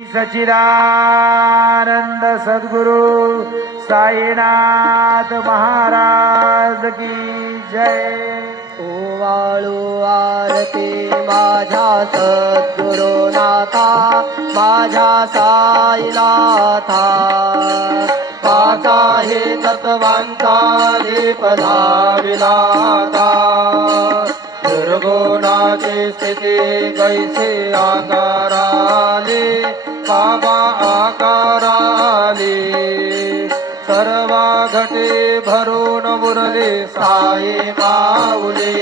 सच्चिदानंद सद्गुरु साईनाथ महाराज की जय। ओवाळू आरती माझ्या सद्गुरुनाथा, माझ्या साईनाथा। पाचा हे तत्वांचा दीप लाविलाता, दुर्गुणाची स्थिती कैसे आकाराली, बाबा आकाराली। सर्व घटे भरून मुरली साई माऊली।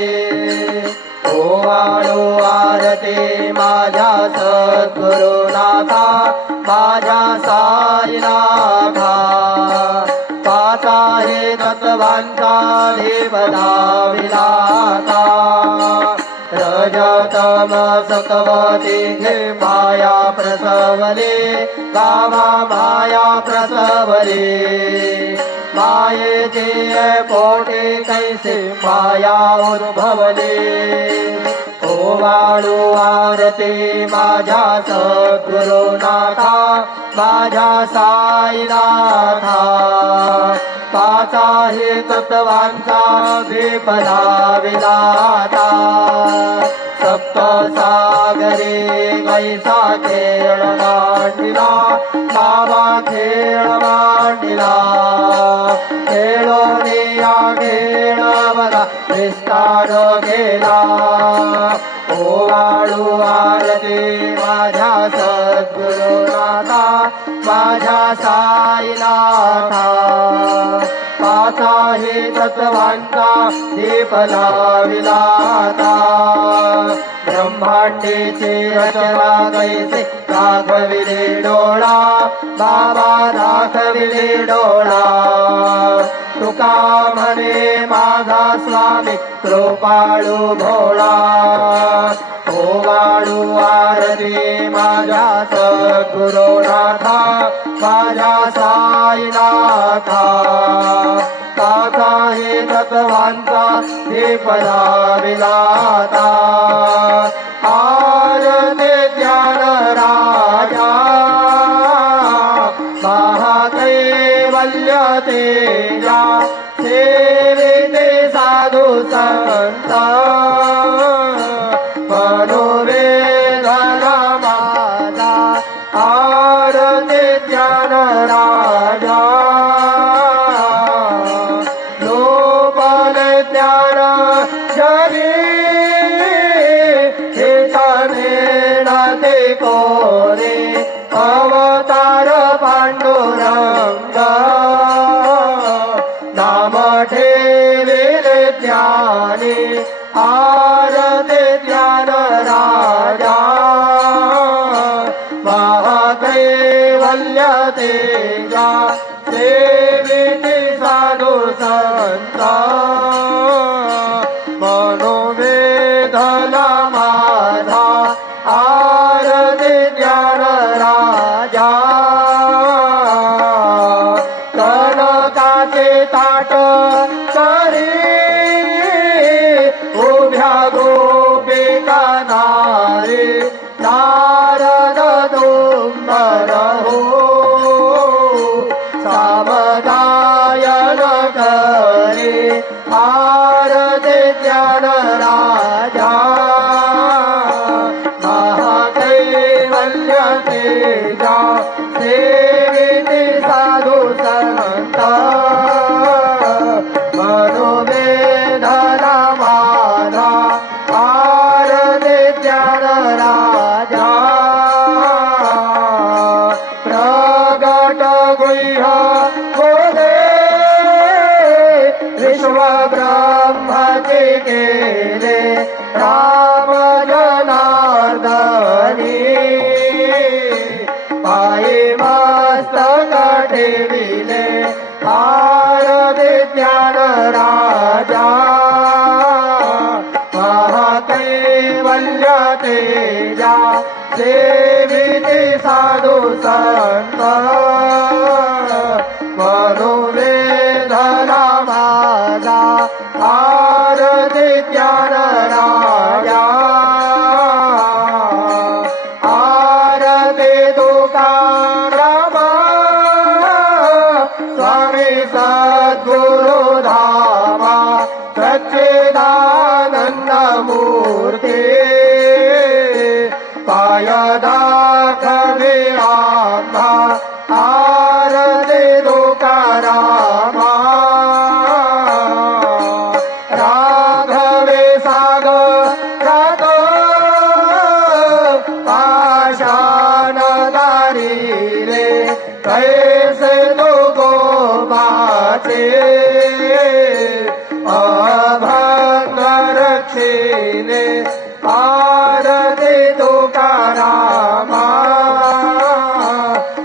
ओवाळू आरती माझ्या सद्गुरुनाथा, माझ्या साईनाथा। पाचा हे तत्वांचा दीप लाविलाता, रजतम सतवती घे माया प्रसवले, गावा माया प्रसवले। मायेचे पोटे कैसे माया उद्भवले। ओवाळू आरती माझ्या सद्गुरुनाथा, माझ्या साईनाथा। पाचा हे तत्वांचा दीप लाविलाता, सप्त सागरे कैसा खेळ मांडिला, बाबा खेळ मांडिला। खेळोनी या खेळ बघा विस्तार गेला। ओवाळू आरती माझ्या सद्गुरुनाथा, माझ्या साईनाथा। पाचा हे तत्वांचा दीप लाविलाता, ब्रह्मांडीची रचना कैसे दाखविले डोळा, बाबा दाखविले डोळा। तुका म्हणे माझा स्वामी कृपाळू भोळा। ओवाळू आरती माझ्या सद्गुरुनाथा, माझ्या साईनाथा। पाचा हे तत्वांचा दीप लाविलाता, आरती ज्ञान राजा महाकैवल्य तेजा। सेविते साधू संत मनोवेदना माझा। आरती ज्ञान राजा लोपन ज्ञान जरी, हितमेणते कोरे अवतार पांडुरंग। नाम ठेविले ज्ञानी, आरती ज्ञान राजा महाकैवल्य तेजा। सेविते साधू संत मनोवेदना माझा। आरती ज्ञान राजा कनकाचे ताट करी, उभ्या गोपिका नारी। नारद दुंबर हो सावधान करे, आरती ज्ञान राजा महाकैवल्य तेजा। सेविते साधू संत मनोवेदना माझा। आरती ज्ञान राजा प्रगट गुह्य बोले, विश्व ब्रह्मचे केले राम जनार्दनी। पायी मस्तक ठेविले, आरती ज्ञान राजा महाकैवल्य तेजा। सेविते साधू संत मनोवेदना माझा। आरती ज्ञान राजा आरती दुःख तुकारामा स्वामी सद्गुरु धामा सच्चिदानंद मूर्ती पाय दाखवे आम्हा आरती तुकारामा राघवे सागरात पाषाणदारी रे कैसे तो गोपाचे अभंग रक्षिणे आरती तुकारामा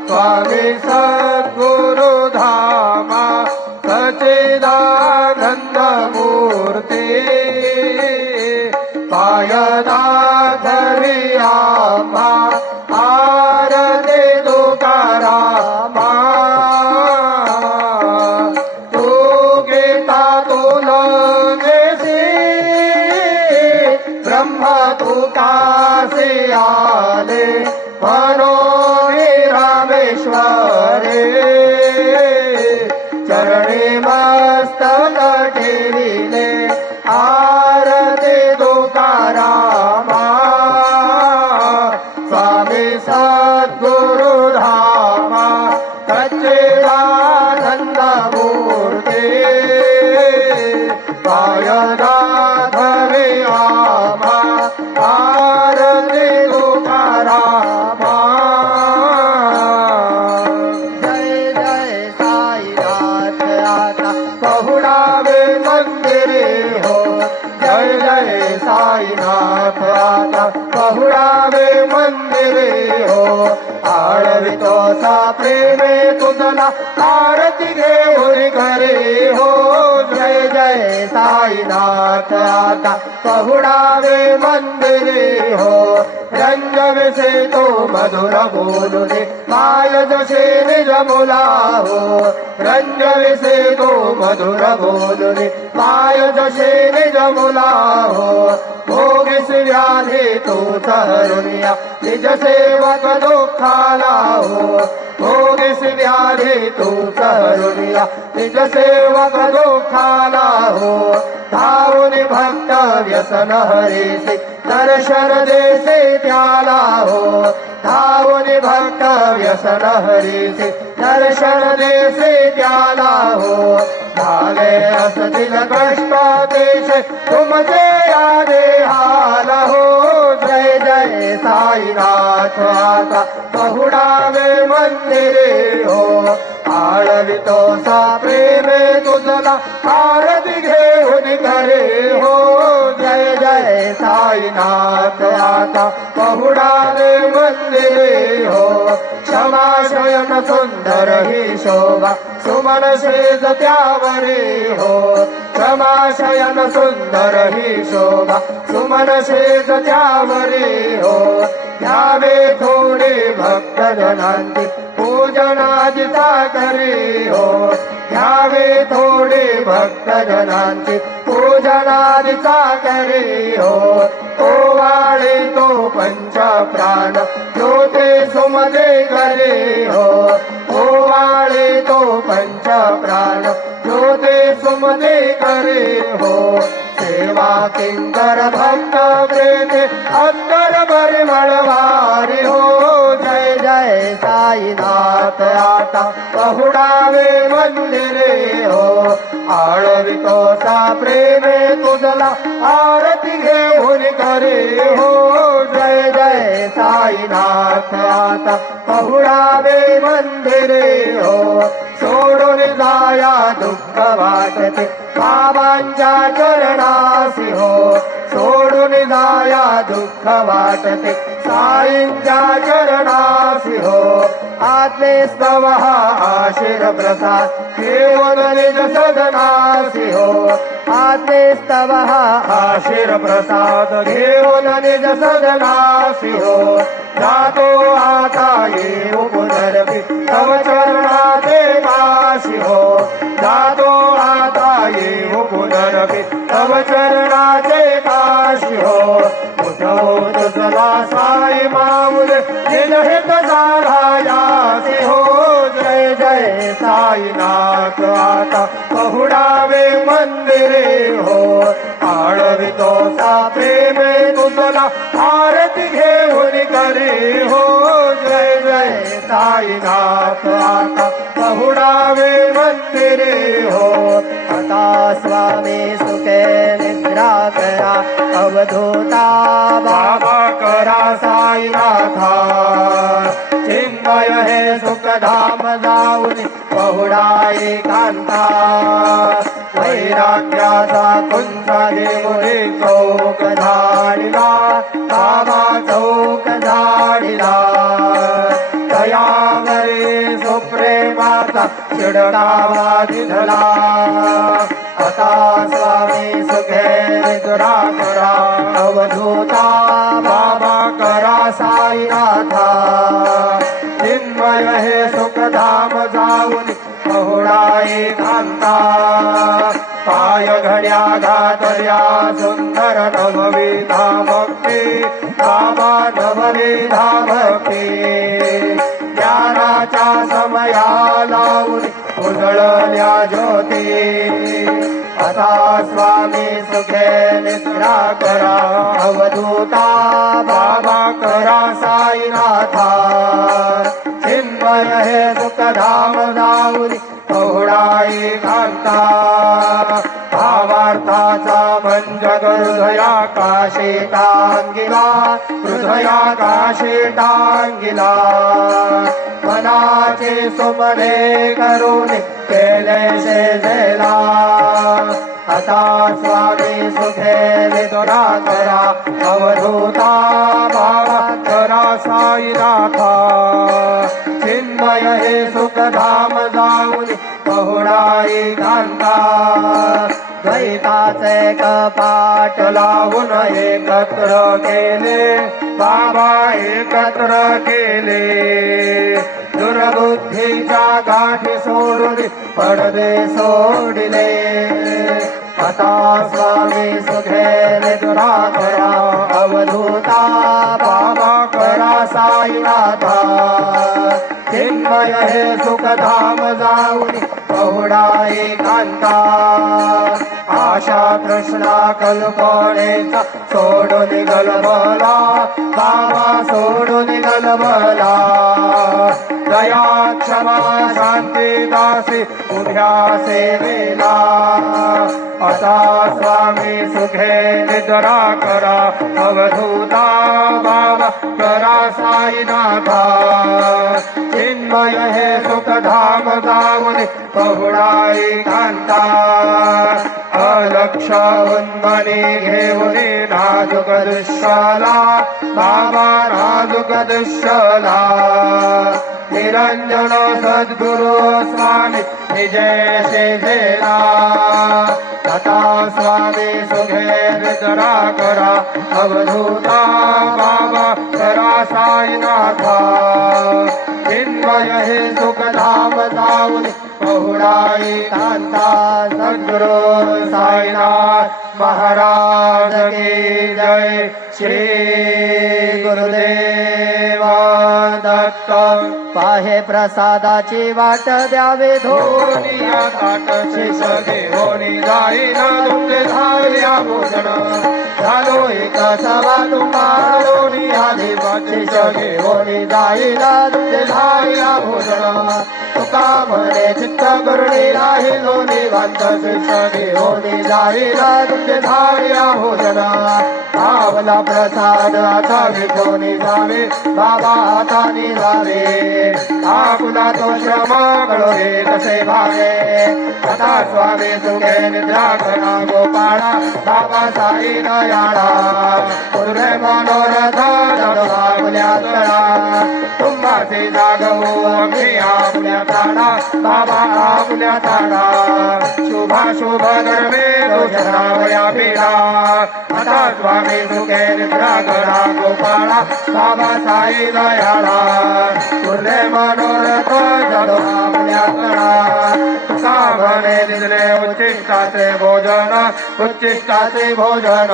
स्वामी सद्गुरु धामा सच्चिदानंद मूर्ती पाय दाखवी आम्हा आरती तुकारामा तू गीतातून जेसी ब्रह्म तुकासी आले मनोरी रामेश्वरे चरणी मस्तक ठेविले आरती तुकारामा स्वामी सद्गुरु धामा सच्चिदानंद मूर्ती पाय दाखवे आम्हा आरती तुकारामा जय जय साईनाथ आता पहुडावे मंदिरे हो जय जय साईनाथ आता पहुडावे मंदिरे हो आळवितो सा प्रेमे तुझला आरती घेऊन घरे हो जय जय साईनाथ आता पहुडावे मंदिरे हो रंगविसे तो मधुर बोलुने माय जसे निज मुला हो रंगविसे तो मधुर बोलुने माय जसे निज मुला हो भोगिस व्याधी तू तरुनिया निज सेवक दुःखाला हो भोगिस व्याधी तू तरुनिया निज सेवक दुःखाला हो धावून भक्त व्यसन हरीसी दर्शन देसे त्याला हो धावून भक्त व्यसन हरीसी दर्शन देसे त्याला हो झाले असतील कष्ट देश तुमचे आदे हाल हो जय जय साईनाथ आता पहुडावे मंदिरे हो आळवितो सा प्रेमे तुझला आरती घेऊन घरे हो जय जय साईनाथ आता पहुडावे मंदिरे हो क्षमाशयन सुंदर ही शोभा सुमन शेज त्यावरे हो क्षमाशयन सुंदर ही शोभा सुमन शेज त्यावरे हो घ्यावे थोडे भक्त जनांची पूजनादिता करे हो घ्यावे थोडे भक्त जनांची पूजनादिता करे हो तो वाळे तो पंच प्राण ज्योते सुमते करे हो तो वाळे तो पंच प्राण ज्योते सुमते करे हो सेवा किंकर भक्त प्रेते अंतर परिमळवारी हो जय जय साईनाथ आता पहुडावे मंदिरे हो आळवितो सा प्रेमे तुझला आरती घेऊन करे हो जय जय साईनाथ आता पहुडावे मंदिरे हो सोडून जाया दुःख वाटते बाबांच्या चरणासी हो सोडून जाया दुःख वाटते साईंच्या चरणासी हो आत्मे स्तव आशीर प्रसाद केवल निज सदनासी हो आत्मे स्तव आशीर प्रसाद घेऊन निज सदनासी हो जातो आता येऊ पुनरपी तव चरणाचे काशी हो जातो आता येऊ पुनरपी तव चरणाचे काशी हो उठव तुझला साई माऊले निज हित झाला साईनाथ आता पहुडावे मंदिरे हो आळवितो सा प्रेमे तुझला आरती घेऊन करे हो जय जय साईनाथ आता पहुडावे मंदिरे हो आता स्वामी सुखे निद्रा करा अवधूता बाबा करा साईनाथा चिन्मय हे सुखधाम जाऊन पहुडाई कांता वैराग्याचा कुंचा देऊने चौक झाडिला बाबा चौक झाडिला दयावरे सुप्रेमाचा चिडकावा दिधला आता स्वामी सुखे निद्रा करा अवधूता बाबा करा साईनाथा चिन्मय हे सुखधाम जाऊन पहुडाई कांता पाय घड्या घातल्या सुंदर नवविधा भक्ती बाबा नवविधा भक्ती ज्ञानाच्या समया लावून उजळल्या ज्योती आता स्वामी सुखे निद्रा करा अवधूता बाबा करा साईनाथा चिन्मय हे सुखधाम जाऊन पहुडाई कांता भावार्थाचा मंजग हृदयाकाशी टांगिला हृदयाकाशी टांगिला मनाचे सुमने करून केले शेजेला आता स्वामी सुखे निद्रा करा अवधूता बाबा करा साईनाथा चिन्मय हे सुखधाम जाऊन पहुडाई कांता द्वैताचे कपाट लावून एकत्र केले बाबा एकत्र केले दुर्बुद्धीच्या गाठी सोडून पडदे सोडले आता स्वामी सुखे निद्रा करा अवधूता बाबा करा साईनाथा चिन्मय हे सुखधाम जाऊन पहुडाई कांता आशा तृष्णा कल्पनेचा सोडून गलबला बाबा सोडून गलबला दया क्षमा शांती दासी उभ्या सेवेला आता स्वामी सुखे निद्रा करा अवधूता बाबा करा साईनाथा चिन्मय हे सुखधाम जाऊन पहुडाई कांता अलक्ष उन्मनी घेऊन नाजुक दृश्याला बाबा नाजुक दृश्याला निरंजन सद्गुरु स्वामी विजय शेजेला आता स्वामी सुखे निद्रा करा अवधूता बाबा करा साईनाथा चिन्मय हे सुखधाम जाऊन पहुडाई कांता सद्गुरु साईनाथ महाराज की जय श्री गुरुदेव दत्त पाहे प्रसादाची वाट द्यावे धोनिया ताट शेष घेऊन जाईना तुमचे धावया भोजन झालो एक सभा तुम्हा दोनिया देवाचे घेऊन जाईना तुमचे धावया भोजन तुका म्हणे चित्त करुणी राहिलो निवांत शेष घेऊन जाईना तुमचे धावया भोजन आवला प्रसाद आता घेऊन जावे बाबा आता जावे आपुला तो श्रम कळोरे कसे भावे आता स्वामी सुखे निद्रा करा गोपाळा बाबा साई दयाळा पूर्वे मनोरथ आपल्या तळा तुम्हाचे जागवू आम्ही आपल्या ताडा बाबा आपल्या ताडा शुभा शुभ धर्मे दोषरावया पीडा आता स्वामी सुखे निद्रा करा गोपाळा बाबा साई दयाळा पूर्वे मनोरथ जडो आपल्या तळा तुका म्हणे दिले उच्चिष्टा उपासाचे भोजन उच्चिष्टाचे भोजन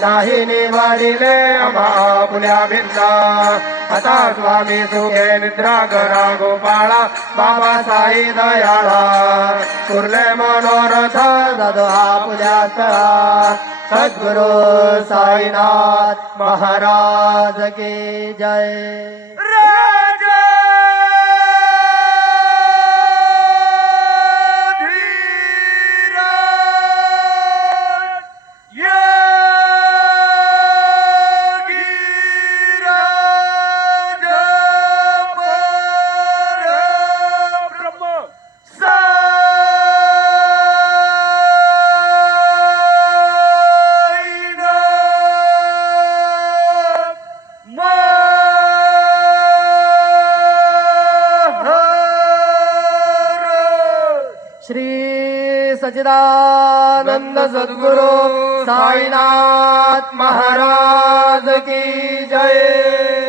नाही निवडिले आम्हा पुण्या भिन्न आता स्वामी सुखे निद्रा करा गोपाळा बाबा साई दयाळा कुर्ले मनोरथ ददहा पुण्या स्थळा सद्गुरु साईनाथ महाराज की जय. श्री सच्चिदानंद सद्गुरु साईनाथ महाराज की जय.